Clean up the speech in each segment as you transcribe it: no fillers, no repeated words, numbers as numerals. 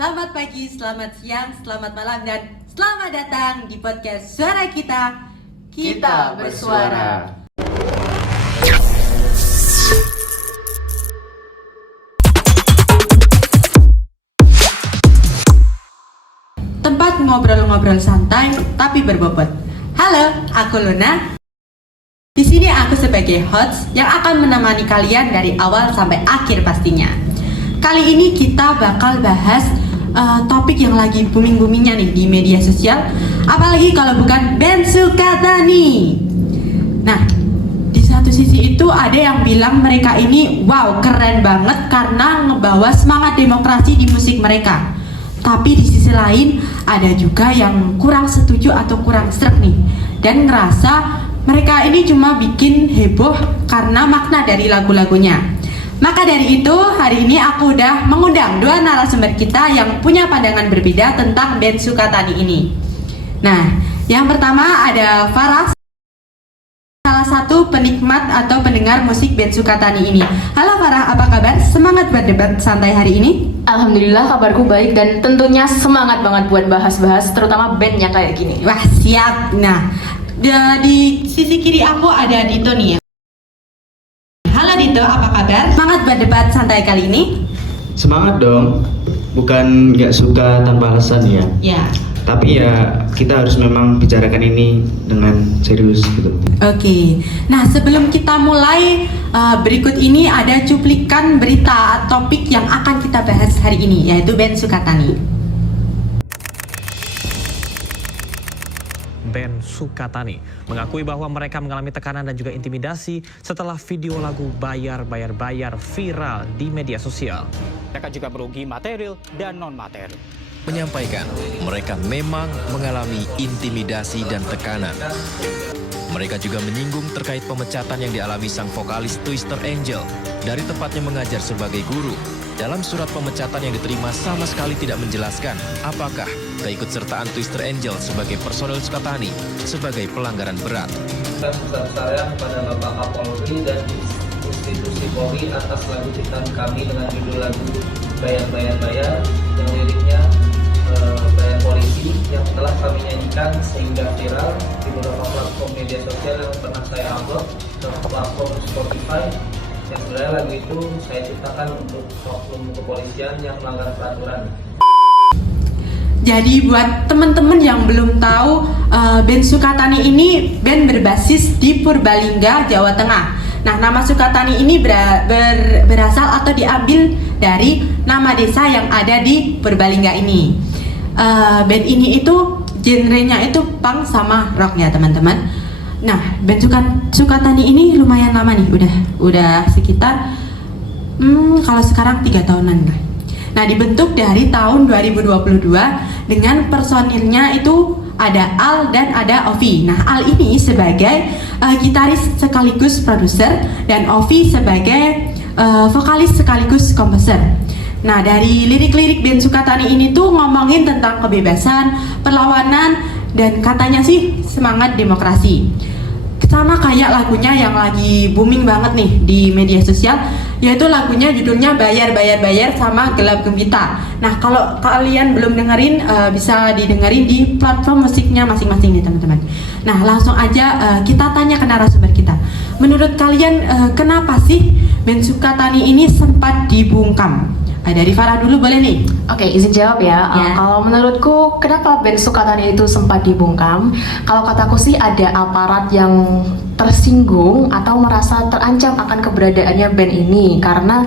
Selamat pagi, selamat siang, selamat malam, dan selamat datang di podcast Suara Kita. Kita bersuara. Tempat ngobrol-ngobrol santai tapi berbobot. Halo, aku Luna. Di sini aku sebagai host yang akan menemani kalian dari awal sampai akhir pastinya. Kali ini kita bakal bahas topik yang lagi booming-boomingnya nih di media sosial. Apalagi kalau bukan Ben Sukatani. Nah, di satu sisi itu ada yang bilang mereka ini wow keren banget karena ngebawa semangat demokrasi di musik mereka. Tapi di sisi lain ada juga yang kurang setuju atau kurang srek nih dan ngerasa mereka ini cuma bikin heboh karena makna dari lagu-lagunya. Maka dari itu hari ini aku udah mengundang dua narasumber kita yang punya pandangan berbeda tentang Ben Sukatani ini. Nah, yang pertama ada Farah, salah satu penikmat atau pendengar musik Ben Sukatani ini. Halo Farah, apa kabar? Semangat buat debat santai hari ini? Alhamdulillah kabarku baik dan tentunya semangat banget buat bahas-bahas terutama bandnya kayak gini. Wah siap. Nah, di sisi kiri aku ada Dito nih ya. Halo Dito, apa kabar? Semangat buat debat santai kali ini? Semangat dong, bukan nggak suka tanpa alasan ya. Ya. Tapi ya kita harus memang bicarakan ini dengan serius gitu. Oke. Nah sebelum kita mulai berikut ini ada cuplikan berita topik yang akan kita bahas hari ini yaitu Ben Sukatani. Ben Sukatani mengakui bahwa mereka mengalami tekanan dan juga intimidasi setelah video lagu Bayar viral di media sosial. Mereka juga merugi material dan non-material. Menyampaikan mereka memang mengalami intimidasi dan tekanan. Mereka juga menyinggung terkait pemecatan yang dialami sang vokalis Twister Angel dari tempatnya mengajar sebagai guru. Dalam surat pemecatan yang diterima sama sekali tidak menjelaskan apakah keikutsertaan Twister Angel sebagai personel Sukatani sebagai pelanggaran berat. Besar-besarnya kepada Bapak Kapolri dan institusi Polri atas lagu ciptaan kami dengan judul lagu Bayar yang liriknya bayar polisi yang telah kami nyanyikan sehingga viral di beberapa platform media sosial yang pernah saya upload ke platform Spotify. Yang sebenarnya lagu itu saya ciptakan untuk oknum kepolisian yang melanggar peraturan. Jadi buat teman-teman yang belum tahu, Ben Sukatani ini band berbasis di Purbalingga, Jawa Tengah. Nah, nama Sukatani ini berasal atau diambil dari nama desa yang ada di Purbalingga ini. Band ini itu genrenya itu punk sama rock ya teman-teman. Nah, band Sukatani ini lumayan lama nih, udah sekitar kalau sekarang 3 tahunan lah. Nah, dibentuk dari tahun 2022 dengan personilnya itu ada Al dan ada Ovi. Nah, Al ini sebagai gitaris sekaligus produser dan Ovi sebagai vokalis sekaligus komposer. Nah, dari lirik-lirik Ben Sukatani ini tuh ngomongin tentang kebebasan, perlawanan, dan katanya sih semangat demokrasi. Sama kayak lagunya yang lagi booming banget nih di media sosial, yaitu lagunya judulnya Bayar sama Gelap Gempita. Nah, kalau kalian belum dengerin bisa didengerin di platform musiknya masing-masing nih teman-teman. Nah, langsung aja kita tanya ke narasumber kita. Menurut kalian kenapa sih Ben Sukatani ini sempat dibungkam? Dari Farah dulu boleh nih? Oke, izin jawab ya. Ya. Kalau menurutku kenapa Ben Sukatani itu sempat dibungkam? Kalau kataku sih ada aparat yang tersinggung atau merasa terancam akan keberadaannya band ini karena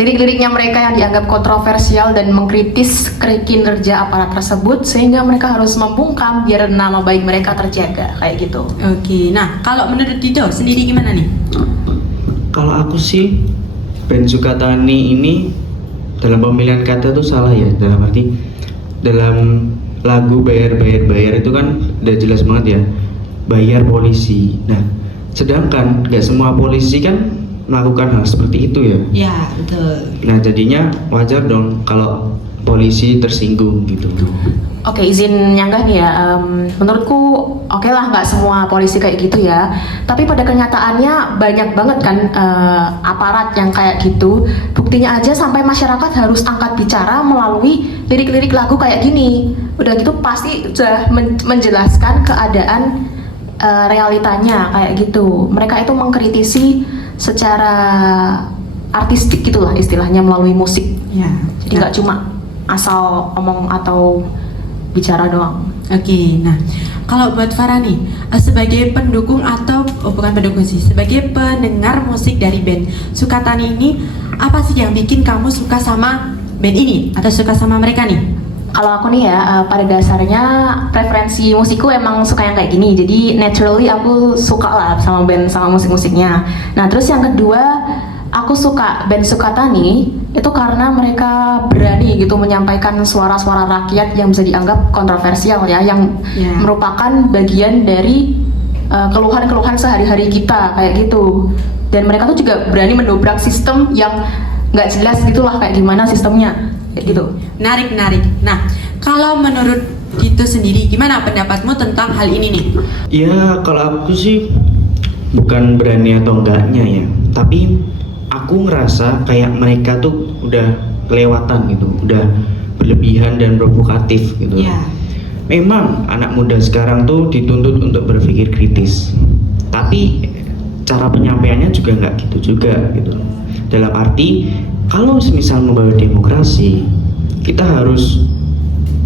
lirik-liriknya mereka yang dianggap kontroversial dan mengkritis kinerja aparat tersebut sehingga mereka harus membungkam biar nama baik mereka terjaga kayak gitu. Oke, nah kalau menurut Dito sendiri gimana nih? Kalau aku sih Ben Sukatani ini dalam pemilihan kata tuh salah ya, dalam arti dalam lagu bayar itu kan udah jelas banget ya, bayar polisi. Nah, sedangkan nggak semua polisi kan melakukan hal seperti itu ya. Ya, betul. Nah jadinya wajar dong kalau polisi tersinggung gitu. Oke, izin nyanggah nih ya. Menurutku oke lah, nggak semua polisi kayak gitu ya. Tapi pada kenyataannya banyak banget kan aparat yang kayak gitu. Buktinya aja sampai masyarakat harus angkat bicara melalui lirik-lirik lagu kayak gini. Udah gitu pasti sudah menjelaskan keadaan realitanya kayak gitu. Mereka itu mengkritisi secara artistik gitulah istilahnya melalui musik. Ya. Jadi nggak cuma asal omong atau bicara doang. Oke, nah kalau buat Farah nih, sebagai pendukung atau bukan pendukung sih, sebagai pendengar musik dari band Sukatani ini, apa sih yang bikin kamu suka sama band ini atau suka sama mereka nih? Kalau aku nih ya, pada dasarnya preferensi musikku emang suka yang kayak gini. Jadi naturally aku suka lah sama band sama musik-musiknya. Nah terus yang kedua, aku suka band Sukatani itu karena mereka berani gitu menyampaikan suara-suara rakyat yang bisa dianggap kontroversial ya, yang merupakan bagian dari keluhan-keluhan sehari-hari kita kayak gitu. Dan mereka tuh juga berani mendobrak sistem yang nggak jelas gitulah, kayak gimana sistemnya kayak gitu. Menarik. Nah, kalau menurut Dito sendiri, gimana pendapatmu tentang hal ini nih? Ya kalau aku sih bukan berani atau enggaknya ya, tapi aku ngerasa kayak mereka tuh udah kelewatan gitu, udah berlebihan dan provokatif gitu. Memang anak muda sekarang tuh dituntut untuk berpikir kritis, tapi cara penyampaiannya juga nggak gitu juga gitu. Dalam arti kalau misal membawa demokrasi, kita harus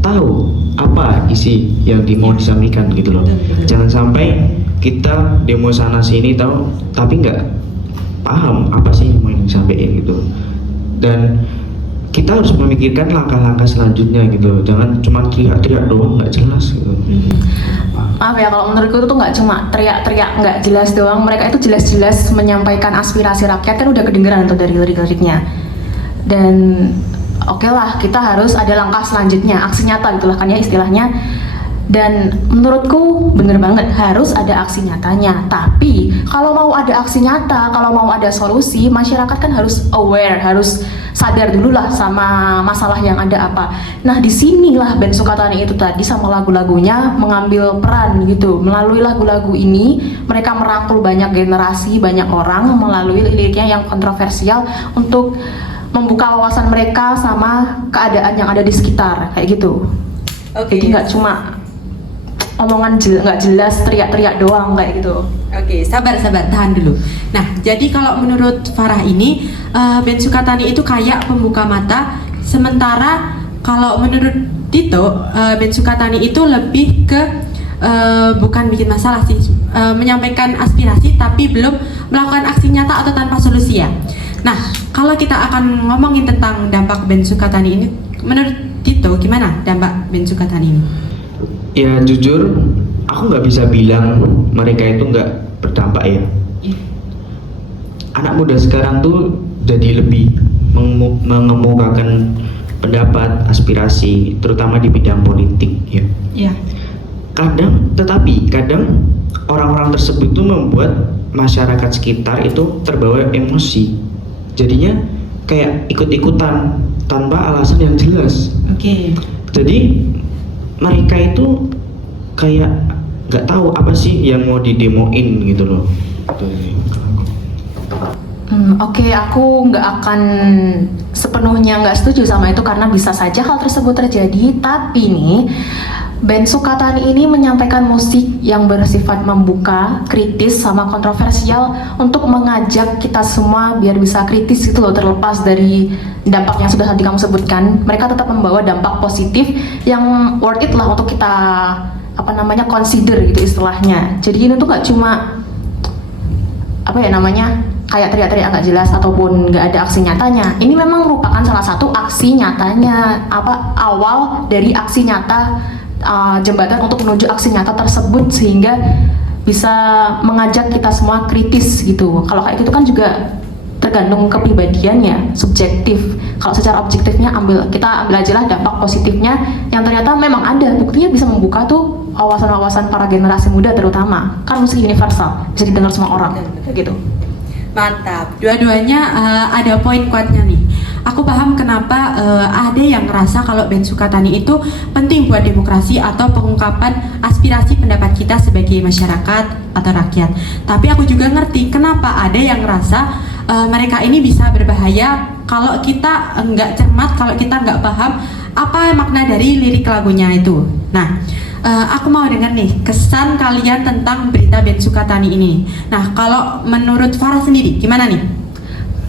tahu apa isi yang mau disampaikan gitu loh. Jangan sampai kita demo sana sini tahu tapi nggak paham apa sih yang mau disampaikan gitu. Dan kita harus memikirkan langkah-langkah selanjutnya gitu. Jangan cuma teriak-teriak doang nggak jelas gitu. Maaf ya, kalau menurutku itu nggak cuma teriak-teriak nggak jelas doang. Mereka itu jelas-jelas menyampaikan aspirasi rakyat, kan udah kedengeran tuh dari lirik-liriknya. Dan oke lah, kita harus ada langkah selanjutnya, aksi nyata gitulah kan ya istilahnya. Dan menurutku bener banget harus ada aksi nyatanya. Tapi kalau mau ada aksi nyata, kalau mau ada solusi, masyarakat kan harus aware, harus sadar dulu lah sama masalah yang ada apa. Nah disinilah band Sukatani itu tadi sama lagu-lagunya mengambil peran gitu. Melalui lagu-lagu ini mereka merangkul banyak generasi, banyak orang melalui liriknya yang kontroversial untuk membuka wawasan mereka sama keadaan yang ada di sekitar kayak gitu. Jadi nggak cuma omongan nggak jelas teriak-teriak doang kayak gitu. Oke, sabar, tahan dulu. Nah, jadi kalau menurut Farah ini, band Sukatani itu kayak pembuka mata, sementara kalau menurut Dito, band Sukatani itu lebih ke bukan bikin masalah sih, menyampaikan aspirasi tapi belum melakukan aksi nyata atau tanpa solusi ya. Nah, kalau kita akan ngomongin tentang dampak band Sukatani ini, menurut Dito gimana dampak band Sukatani ini? Ya jujur, aku nggak bisa bilang mereka itu nggak berdampak ya. Anak muda sekarang tuh jadi lebih mengemukakan pendapat, aspirasi, terutama di bidang politik ya. Tetapi kadang orang-orang tersebut tuh membuat masyarakat sekitar itu terbawa emosi. Jadinya kayak ikut-ikutan tanpa alasan yang jelas. Jadi mereka itu kayak nggak tahu apa sih yang mau didemoin gitu loh. Oke, aku nggak akan sepenuhnya nggak setuju sama itu karena bisa saja hal tersebut terjadi. Tapi nih, band Sukatani ini menyampaikan musik yang bersifat membuka, kritis, sama kontroversial untuk mengajak kita semua biar bisa kritis gitu loh, terlepas dari dampak yang sudah tadi kamu sebutkan. Mereka tetap membawa dampak positif yang worth it lah untuk kita consider gitu istilahnya. Jadi ini tuh nggak cuma kayak teriak-teriak nggak jelas ataupun nggak ada aksi nyatanya. Ini memang merupakan salah satu aksi nyatanya, awal dari aksi nyata, jembatan untuk menuju aksi nyata tersebut sehingga bisa mengajak kita semua kritis gitu. Kalau kayak gitu kan juga tergantung kepribadiannya, subjektif. Kalau secara objektifnya kita ambil aja lah dampak positifnya yang ternyata memang ada, buktinya bisa membuka tuh wawasan-wawasan para generasi muda terutama. Kan musik universal, bisa didengar semua orang kayak gitu. Mantap. Dua-duanya ada poin kuatnya nih. Aku paham kenapa ada yang ngerasa kalau band Sukatani itu penting buat demokrasi atau pengungkapan aspirasi pendapat kita sebagai masyarakat atau rakyat. Tapi aku juga ngerti kenapa ada yang ngerasa mereka ini bisa berbahaya kalau kita nggak cermat, kalau kita nggak paham apa makna dari lirik lagunya itu. Nah, aku mau dengar nih kesan kalian tentang berita band Sukatani ini. Nah, kalau menurut Farah sendiri gimana nih?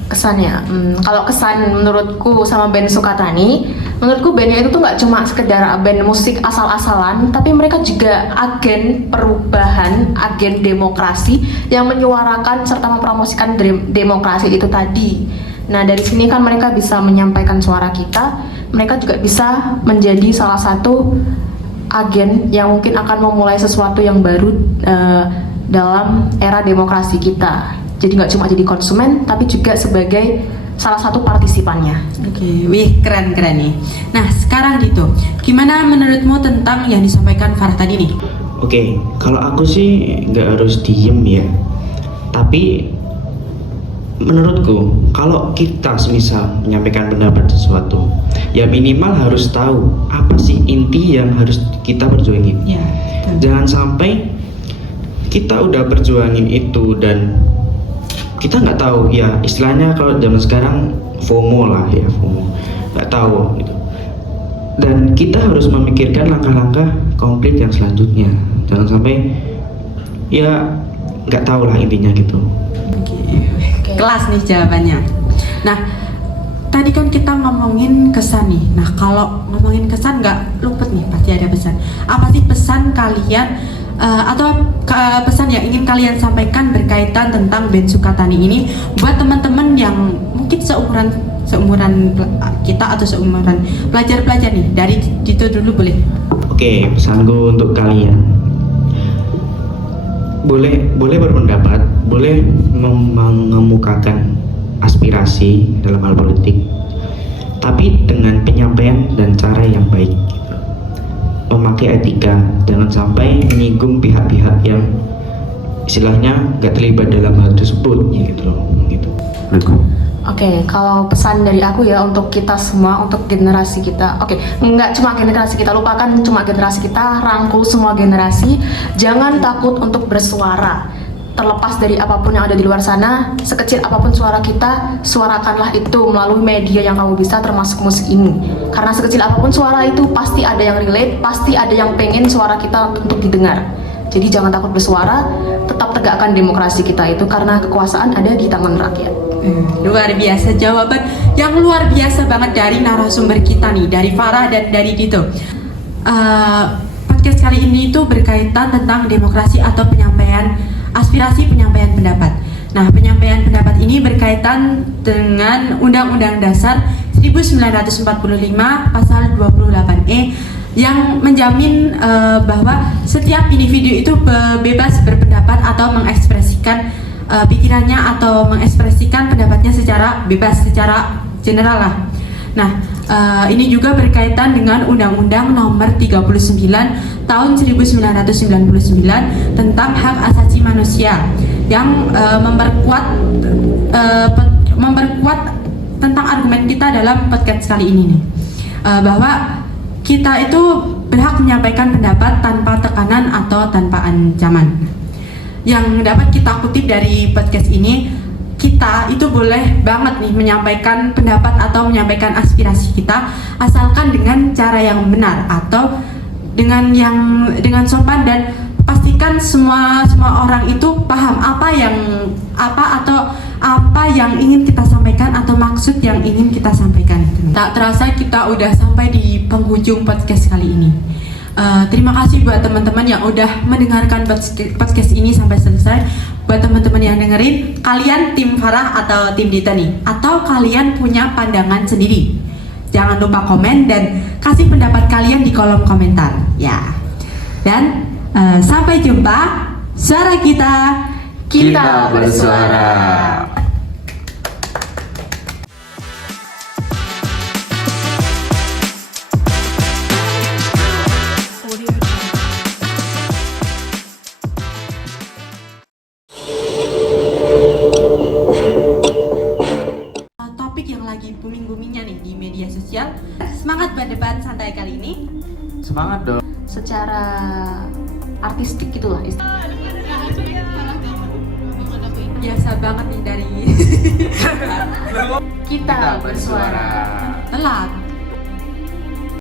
Kesannya, kalau kesan menurutku sama band Sukatani, menurutku bandnya itu tuh nggak cuma sekedar band musik asal-asalan, tapi mereka juga agen perubahan, agen demokrasi yang menyuarakan serta mempromosikan demokrasi itu tadi. Nah, dari sini kan mereka bisa menyampaikan suara kita, mereka juga bisa menjadi salah satu agen yang mungkin akan memulai sesuatu yang baru dalam era demokrasi kita. Jadi nggak cuma jadi konsumen, tapi juga sebagai salah satu partisipannya. Oke, wih keren-keren nih. Nah sekarang gitu, gimana menurutmu tentang yang disampaikan Farah tadi nih? Oke, kalau aku sih nggak harus diem ya. Tapi menurutku, kalau kita semisal menyampaikan pendapat sesuatu, ya minimal harus tahu apa sih inti yang harus kita perjuangin. Ya. Jangan sampai kita udah perjuangin itu dan kita nggak tahu, ya istilahnya kalau zaman sekarang FOMO lah ya, FOMO, nggak tahu gitu. Dan kita harus memikirkan langkah-langkah konkret yang selanjutnya. Jangan sampai ya nggak tahu lah intinya gitu. Oke. Kelas nih jawabannya. Nah, tadi kan kita ngomongin kesan nih. Nah, kalau ngomongin kesan nggak luput nih, pasti ada pesan. Apa sih pesan kalian atau pesan yang ingin kalian sampaikan berkaitan tentang band Sukatani ini buat teman-teman yang mungkin seumuran kita atau seumuran pelajar-pelajar nih? Dari Dito dulu boleh. Oke, pesanku untuk kalian, boleh berpendapat, boleh mengemukakan aspirasi dalam hal politik, tapi dengan penyampaian dan cara yang baik, memakai etika, jangan sampai menyinggung pihak-pihak yang istilahnya nggak terlibat dalam hal tersebut gitu loh, gitu. Oke, kalau pesan dari aku ya untuk kita semua, untuk generasi kita. Oke, nggak cuma generasi kita, lupakan cuma generasi kita, rangkul semua generasi. Jangan takut untuk bersuara. Terlepas dari apapun yang ada di luar sana, sekecil apapun suara kita, suarakanlah itu melalui media yang kamu bisa, termasuk musik ini. Karena sekecil apapun suara itu, pasti ada yang relate, pasti ada yang pengen suara kita untuk didengar. Jadi jangan takut bersuara, tetap tegakkan demokrasi kita itu, karena kekuasaan ada di tangan rakyat. Luar biasa, jawaban yang luar biasa banget dari narasumber kita nih, dari Farah dan dari Dito. Podcast kali ini itu berkaitan tentang demokrasi atau penyampaian aspirasi, penyampaian pendapat. Nah, penyampaian pendapat ini berkaitan dengan Undang-Undang Dasar 1945 pasal 28E yang menjamin bahwa setiap individu itu bebas berpendapat atau mengekspresikan pikirannya atau mengekspresikan pendapatnya secara bebas, secara general lah. Nah, ini juga berkaitan dengan Undang-Undang Nomor 39 Tahun 1999 tentang Hak Asasi Manusia yang memperkuat tentang argumen kita dalam podcast kali ini nih, bahwa kita itu berhak menyampaikan pendapat tanpa tekanan atau tanpa ancaman. Yang dapat kita kutip dari podcast ini, kita itu boleh banget nih menyampaikan pendapat atau menyampaikan aspirasi kita, asalkan dengan cara yang benar atau dengan sopan, dan pastikan semua orang itu paham apa yang ingin kita sampaikan atau maksud yang ingin kita sampaikan. Tak terasa kita udah sampai di penghujung podcast kali ini. Terima kasih buat teman-teman yang udah mendengarkan podcast ini sampai selesai. Buat teman-teman yang dengerin, kalian tim Farah atau tim Dita nih, atau kalian punya pandangan sendiri, jangan lupa komen dan kasih pendapat kalian di kolom komentar ya. Dan sampai jumpa. Suara kita bersuara. baik kali ini? Semangat dong. Secara artistik gitulah Biasa banget nih dari kita bersuara. telat.